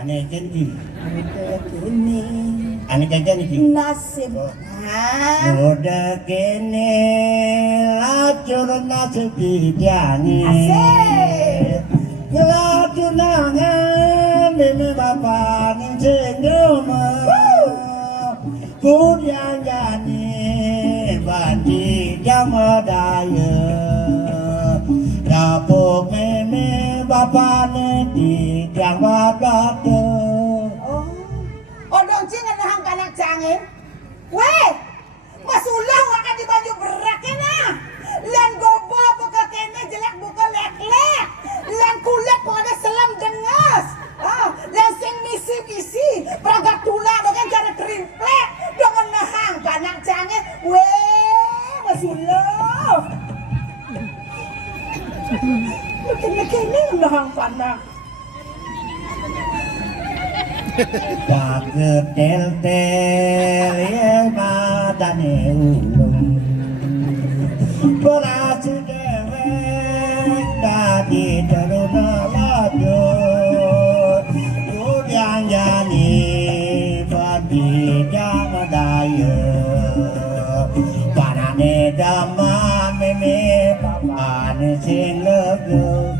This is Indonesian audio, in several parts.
Ane janji. Udah gini Ane janji. nasib. Udah kene lacur nasib diani. Asik. Lacur nangan meme bapak ning jenjoma. Kudian jani bandi jamadaya. Dapuk meme bapak di jamadaya. Oh dong cing ada hang kanak cangin. Weh, Mas Ulah akan di baju berak na. Lan gobo buka kene jelek buka lek-lek. Lan kulit pada selam dengas. Lan sing misi-misi pragat tulang dengan cara trimplek. Dengan nahang kanak cangin. Weh, Mas Ulah. Kene nahang kanak. Pagetel tel ya madane ulung Berasi dewek dadi teruna lajut Yudian jani badi jamadaya Panane daman meme papane sing lego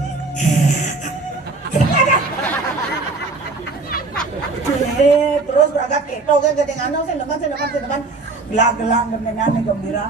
Terus beragak keto kan kedenganan saya leman gelang-gelang dengan gembira.